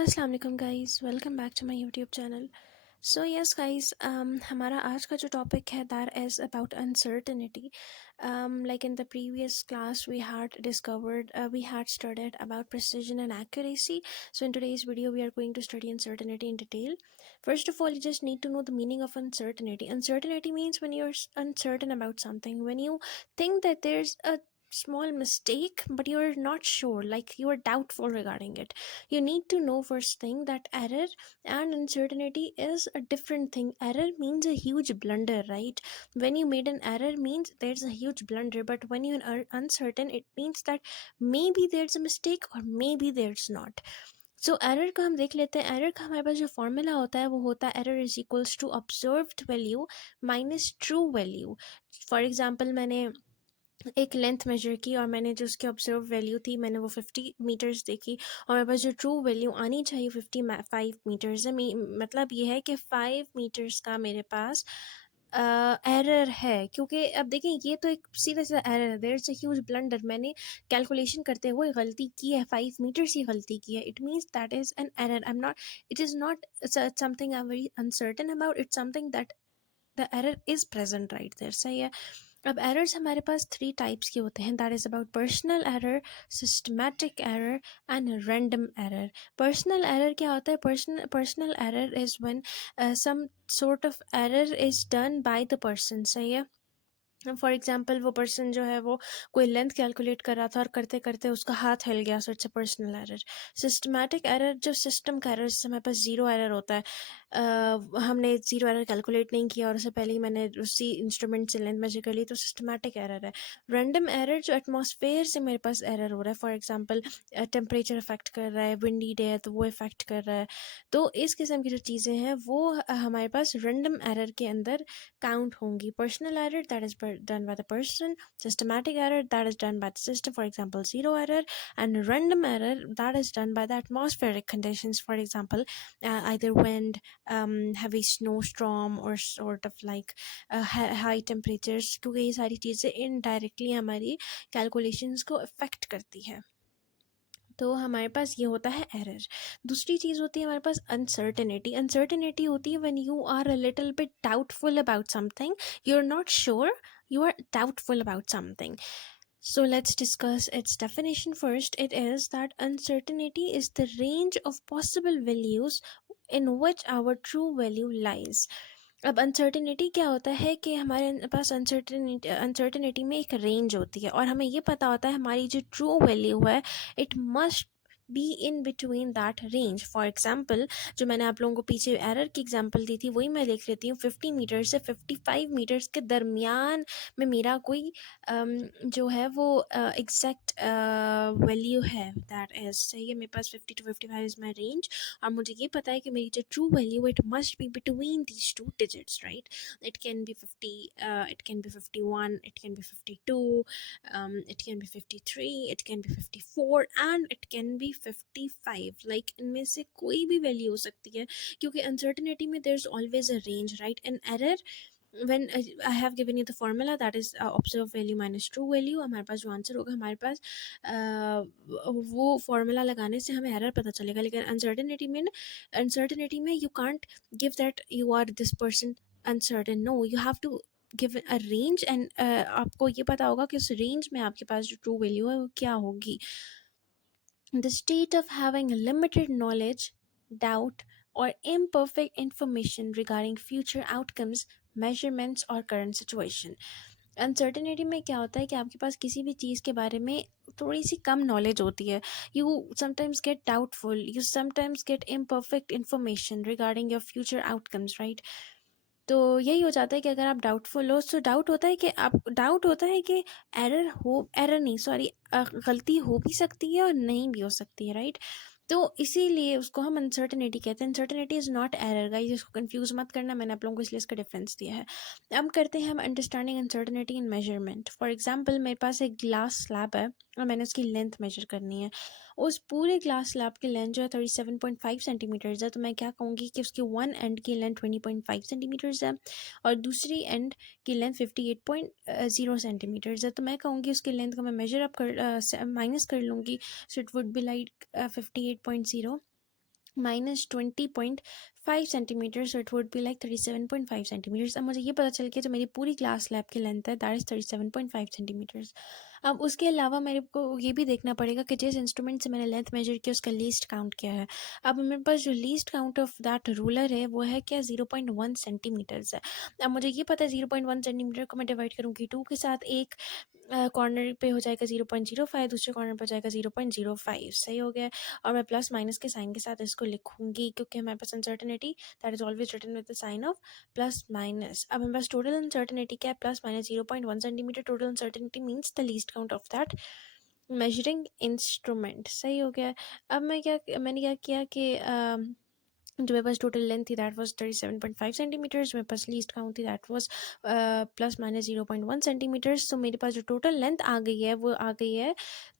अस्सलाम वालेकुम guys, welcome back to my YouTube channel. So yes guys, हमारा आज का जो टॉपिक है that is about uncertainty. Like in the previous class we had studied about precision and accuracy. So in today's video we are going to study uncertainty in detail. First of all, you just need to know the meaning of uncertainty. Uncertainty means when you're uncertain about something, when you think that there's a small mistake but you're not sure, like you are doubtful regarding it. You need to know first thing that error and uncertainty is a different thing. Error means a huge blunder, right? When you made an error means there's a huge blunder, but when you are uncertain it means that maybe there's a mistake or maybe there's not. So error का हम देख लेते हैं। Error का हमारे पास जो formula होता है वो होता है error is equals to observed value minus true value. For example, मैंने एक लेंथ मेजर की और मैंने जो उसकी ऑब्जर्व वैल्यू थी मैंने वो 50 मीटर्स देखी, और मेरे पास जो ट्रू वैल्यू आनी चाहिए 55 मीटर्स है। मतलब ये है कि 5 मीटर्स का मेरे पास एरर है। क्योंकि अब देखें, ये तो एक सीधा सीधा एरर है, there is a huge blunder. मैंने कैलकुलेशन करते हुए गलती की है, 5 मीटर्स की गलती की है। It means that is an error. I am not, it is not something I am very uncertain about, it's something that the error is present right there. सही है। अब एरर्स हमारे पास 3 टाइप्स के होते हैं, that is about personal error, systematic error and random error. Personal error क्या होता है? Personal error is when some sort of error is done by the person. सही है। फॉर एग्जाम्पल, वो पर्सन जो है वो कोई लेंथ कैलकुलेट कर रहा था और करते करते उसका हाथ हिल गया, so it's a personal error. Systematic error जो सिस्टम का एरर, जैसे हमारे पास ज़ीरो एरर होता है। हमने ज़ीरो एरर कैलकुलेट नहीं किया और उससे पहले ही मैंने उसी इंस्ट्रूमेंट से लेंथ मेजर कर ली, तो सिस्टमैटिक एरर है। रैंडम एरर जो एटमॉस्फेयर से मेरे पास एरर हो रहा है, फॉर एग्जाम्पल टेम्परेचर अफेक्ट कर रहा है, विंडी डे है तो वो इफेक्ट कर रहा है। तो इस किस्म की जो चीज़ें हैं वो हमारे पास रैंडम एरर के अंदर काउंट होंगी। Personal error that is done by the person, systematic error that is done by the system, for example zero error, and random error that is done by the atmospheric conditions, for example either wind, heavy snowstorm, or sort of like high temperatures, क्योंकि ये सारी चीज़ें indirectly हमारी calculations को affect करती है। तो हमारे पास ये होता है एरर। दूसरी चीज़ होती है हमारे पास अनसर्टेनिटी। अनसर्टेनिटी होती है when you are a little bit doubtful about something, you are not sure, you are doubtful about something. So let's discuss its definition first. It is that uncertainty is the range of possible values in which our true value lies. अब uncertainty क्या होता है कि हमारे पास uncertainty में एक range होती है और हमें ये पता होता है हमारी जो ट्रू वैल्यू है it must be in between that range. For example, जो मैंने आप लोगों को पीछे एरर की एग्जाम्पल दी थी वही मैं लिख लेती हूँ। 50 मीटर से 55 मीटर्स के दरमियान में मेरा कोई जो है वो एग्जैक्ट वैल्यू है, दैट इज सही है। मेरे पास 50 to 55 इज माई रेंज और मुझे ये पता है कि मेरी जो true value it must be between these two digits, right? It can be 50, it can be 51, it can be 52, it can be 53, it can be 54 and it can be 55। like इनमें से कोई भी वैल्यू हो सकती है, क्योंकि uncertainty में there is always a range, right? An error, when I have given you the formula, that is observed value minus true value, हमारे पास जो आंसर होगा हमारे पास वो फॉर्मूला लगाने से हमें एरर पता चलेगा। लेकिन अनसर्टेनिटी में you can't give that you are this person uncertain, no, you have to give a range and आपको ये पता होगा कि उस रेंज में आपके पास जो ट्रू वैल्यू है वो क्या होगी। The state of having limited knowledge, doubt, or imperfect information regarding future outcomes, measurements, or current situation. Uncertainty में क्या होता है कि आपके पास किसी भी चीज़ के बारे में थोड़ी सी कम नॉलेज होती है। You sometimes get doubtful, you sometimes get imperfect information regarding your future outcomes, right? तो यही हो जाता है कि अगर आप डाउटफुल हो, सो डाउट होता है कि एरर नहीं, सॉरी, गलती हो भी सकती है और नहीं भी हो सकती है, राइट? तो इसीलिए उसको हम अनसर्टेनिटी कहते हैं। Uncertainty is not error, guys, इसको कंफ्यूज मत करना, मैंने आप लोगों को इसलिए इसका डिफरेंस दिया है। अब करते हैं हम understanding uncertainty in measurement. For example, मेरे पास एक ग्लास स्लैब है और मैंने उसकी लेंथ मेजर करनी है। उस पूरे ग्लास स्लैब की लेंथ जो है 37.5 सेंटीमीटर्स है, तो मैं क्या कहूँगी कि उसकी वन एंड की लेंथ 20.5 सेंटीमीटर्स है और दूसरी एंड की लेंथ 58.0 सेंटीमीटर्स है। तो मैं कहूँगी उसकी लेंथ को मैं मेजर अप कर माइनस कर लूँगी, so it would be like 58.0 -20.5 centimetre, so it would be like 37.5 centimetres. अब मुझे ये पता चल गया जो मेरी पूरी क्लास लैब की लेंथ है दैट इज़ 37.5 सेंटीमीटर्स। अब उसके अलावा मेरे को ये भी देखना पड़ेगा कि जिस इंस्ट्रूमेंट से मैंने लेंथ मेजर किया उसका लीस्ट काउंट क्या है। अब मेरे पास जो least count of that ruler है वो है क्या, 0.1 सेंटीमीटर्स है। अब मुझे ये पता है 0.1 सेंटीमीटर को मैं डिवाइड करूँगी 2 के साथ, एक कॉर्नर पे हो जाएगा 0.05, दूसरे कॉर्नर पे हो जाएगा 0.05, सही हो गया है। और मैं प्लस माइनस के साइन के साथ इसको लिखूंगी क्योंकि हमारे पास uncertainty that is always written with the sign of plus minus. अब हमारे पास टोटल अनसर्टेनिटी क्या है, plus minus 0.1 centimetre. Total uncertainty means the least count of that measuring instrument, सही हो गया है। अब मैंने क्या किया कि जो मेरे पास टोटल लेंथ थी दैट वाज 37.5 सेंटीमीटर्स, मेरे पास लीस्ट काउंट थी that was plus minus 0.1 centimetres. तो मेरे पास जो टोटल लेंथ आ गई है वो आ गई है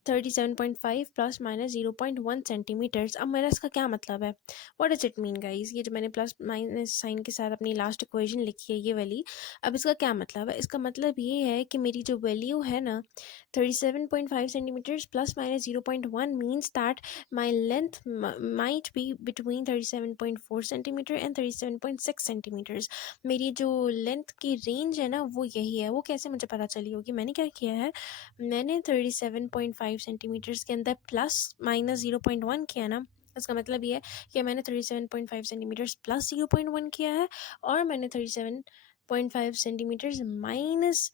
37.5 प्लस माइनस 0.1 सेंटीमीटर्स। अब मेरा इसका क्या मतलब है, what does it mean guys, ये जो मैंने प्लस माइनस साइन के साथ अपनी लास्ट इक्वेशन लिखी है ये वाली, अब इसका क्या मतलब है, इसका मतलब ये है कि मेरी जो वैल्यू है ना 37.5 centimetres plus minus 0.1 means that my length might be between 37.4 centimetre and 37.6 centimetres. मेरी जो लेंथ की रेंज है ना वो यही है। वो कैसे मुझे पता चली होगी, मैंने क्या किया है, मैंने 37.5 सेंटीमीटर्स के अंदर प्लस माइनस 0.1 किया ना, इसका मतलब ये है कि मैंने 37.5 सेंटीमीटर्स प्लस 0.1 किया है और मैंने 37.5 सेंटीमीटर्स माइनस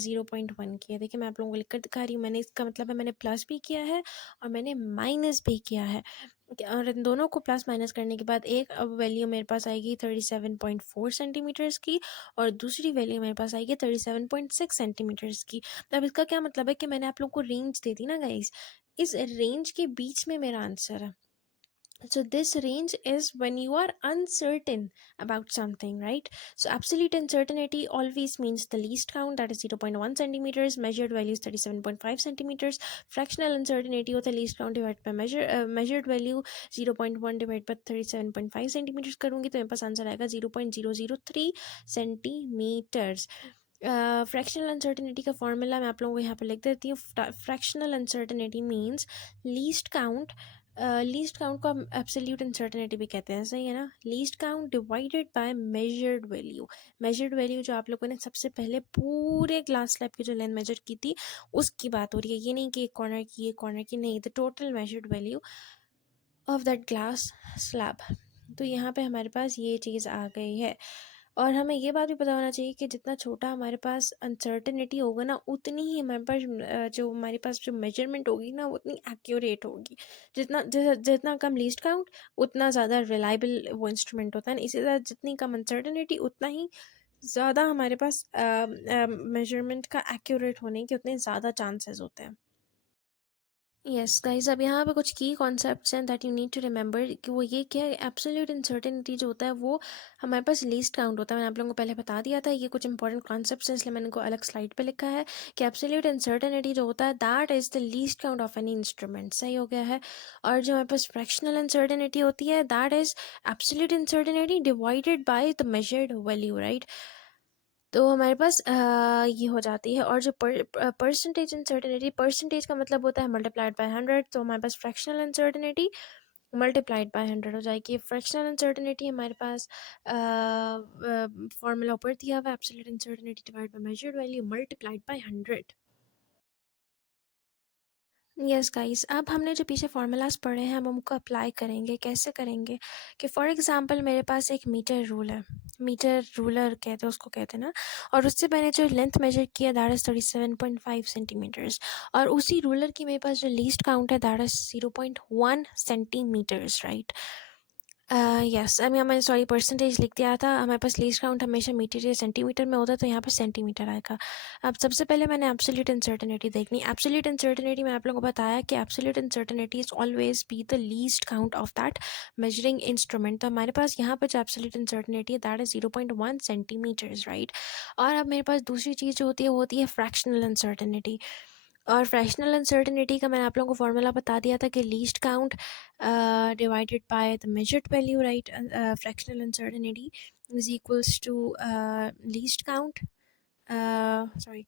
0.1 किया। देखिए मैं आप लोगों को लिख कर दिखा रही हूँ, मैंने इसका मतलब है मैंने प्लस भी किया है और मैंने माइनस भी किया है। और इन दोनों को प्लस माइनस करने के बाद एक अब वैल्यू मेरे पास आएगी 37.4 सेंटीमीटर्स की और दूसरी वैल्यू मेरे पास आएगी 37.6 सेंटीमीटर्स की। अब इसका क्या मतलब है कि मैंने आप लोगों को रेंज दे दी ना गाइस, इस रेंज के बीच में मेरा आंसर है। So this range is when you are uncertain about something, right? So absolute uncertainty always means the least count, that is 0.1 centimeters. Measured value is 37.5 centimeters. Fractional uncertainty होता है least count divided by measured value, 0.1 divided by 37.5 centimeters करूँगी तो मेरे पास answer आएगा 0.003 centimeters. Fractional uncertainty का formula मैं आप लोगों को यहाँ पे लिख देती हूँ। Fractional uncertainty means least count को हम एब्सोल्यूट अनसर्टेनिटी भी कहते हैं, सही है ना। Least count divided bye measured value. Measured value जो आप लोगों ने सबसे पहले पूरे ग्लास स्लैब की जो लेंथ मेजर की थी उसकी बात हो रही है, ये नहीं कि एक कॉर्नर की नहीं, the total measured value of that glass slab. तो यहाँ पे हमारे पास ये चीज़ आ गई है। और हमें ये बात भी पता होना चाहिए कि जितना छोटा हमारे पास अनसर्टेनिटी होगा ना उतनी ही हमारे पास जो हमारे पास जो मेजरमेंट होगी ना उतनी एक्यूरेट होगी। जितना कम लीस्ट काउंट उतना ज़्यादा रिलायबल वो इंस्ट्रूमेंट होता है ना। इसी तरह जितनी कम अनसर्टेनिटी उतना ही ज़्यादा हमारे पास मेजरमेंट का एक्यूरेट होने के उतने ज़्यादा चांसेस होते हैं। यस गाइज, अब यहाँ पे कुछ की कॉन्सेप्ट्स हैं that you need to remember कि वो ये क्या है, एब्सोल्यूट अनसर्टेनिटी जो होता है वो हमारे पास लीस्ट काउंट होता है। मैंने आप लोगों को पहले बता दिया था, ये कुछ इंपॉर्टेंट कॉन्सेप्ट्स हैं इसलिए मैंने को अलग स्लाइड पे लिखा है कि एब्सोल्यूट अनसर्टेनिटी जो होता है that is the least count of any instrument, सही हो गया है। और जो हमारे पास फ्रैक्शनल अनसर्टेनिटी होती है that is absolute uncertainty divided by the measured value, right. तो हमारे पास ये हो जाती है। और जो परसेंटेज अनसर्टेनिटी, परसेंटेज का मतलब होता है मल्टीप्लाइड बाय 100, तो हमारे पास फ्रैक्शनल अनसर्टेनिटी मल्टीप्लाइड बाय 100 हो जाएगी। फ्रैक्शनल अनसर्टेनिटी हमारे पास फॉर्मूला ऊपर दिया हुआ है, absolute uncertainty divide by measured value multiplied by 100। Yes guys, अब हमने जो पीछे फार्मूलाज पढ़े हैं हम उनको अप्लाई करेंगे। कैसे करेंगे कि फॉर एग्जांपल मेरे पास एक मीटर रूल है, मीटर रूलर कहते हैं उसको, कहते हैं ना। और उससे मैंने जो लेंथ मेजर किया दैट इज़ 37.5 सेंटीमीटर्स। और उसी रूलर की मेरे पास जो लीस्ट काउंट है that is 0.1 centimetres, right. Yes, अब यहाँ मैंने सॉरी परसेंटेज लिख दिया था। हमारे पास लीस्ट काउंट हमेशा मीटर या सेंटीमीटर में होता है तो यहाँ पर सेंटीमीटर आएगा। अब सबसे पहले मैंने एब्सोल्यूट अनसर्टेनिटी देखनी। एब्सोल्यूट अनसर्टेनिटी मैं आप लोगों को बताया कि absolute uncertainty is always be the least count of that measuring instrument. तो हमारे पास यहाँ पर जो एब्सोल्यूट अनसर्टेनिटी है दैट इज 0.1 सेंटीमीटर्स, राइट। और अब मेरे पास दूसरी चीज़ जो होती है वो होती है फ्रैक्शनल अनसर्टेनिटी। और फ्रैक्शनल अनसर्टेनिटी का मैंने आप लोगों को फॉर्मूला बता दिया था कि least count divided by the measured value, right. Fractional uncertainty is equals to least count, sorry,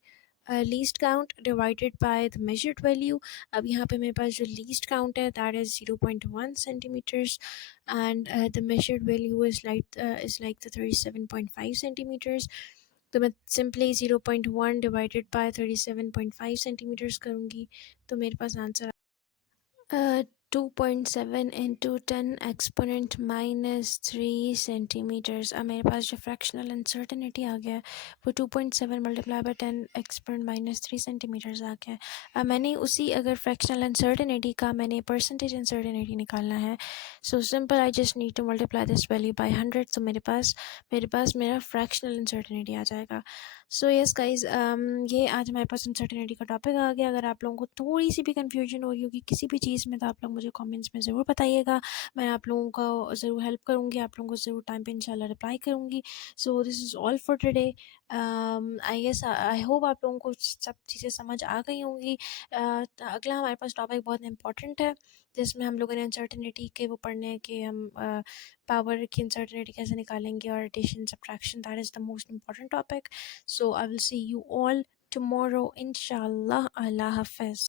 least count divided by the measured value. अब यहाँ पे मेरे पास जो लीस्ट काउंट है that is 0.1 centimetres, and the measured value is like the 37.5 centimetres. तो मैं simply 0.1 divided by 37.5 centimetres करूँगी, तो मेरे पास आंसर 2.7 इंटू 10 एक्सपोनेंट -3 सेंटीमीटर्स। अब मेरे पास जो फ्रैक्शनल अनसर्टेनिटी आ गया है वो 2.7 मल्टीप्लाई बाय 10 एक्सपोनेंट -3 सेंटीमीटर्स आ गया है। अब मैंने उसी अगर फ्रैक्शनल अनसर्टेनिटी का मैंने परसेंटेज अनसर्टेनिटी निकालना है, so simple I just need to multiply this value by 100, तो मेरे पास मेरा फ्रैक्शनल अनसर्टेनिटी आ जाएगा। सो यस गाइज, ये आज हमारे पास अनसर्टेनिटी का टॉपिक आ गया। अगर आप लोगों को थोड़ी सी भी कन्फ्यूजन हो रही होगी किसी भी चीज़ में, तो आप लोग मुझे कमेंट्स में ज़रूर बताइएगा। मैं आप लोगों को ज़रूर हेल्प करूँगी, आप लोगों को ज़रूर टाइम पे इंशाल्लाह रिप्लाई करूँगी। So this is all for today. I hope आप लोगों को सब चीज़ें समझ आ गई होंगी। अगला हमारे पास टॉपिक बहुत इंपॉर्टेंट है, जिसमें हम लोगों ने अनसर्टेनिटी के वो पढ़ने हैं कि हम पावर की अनसर्टेनिटी कैसे निकालेंगे, और addition subtraction, that is the most important topic. So I will see you all tomorrow, inshallah. Allah Hafiz.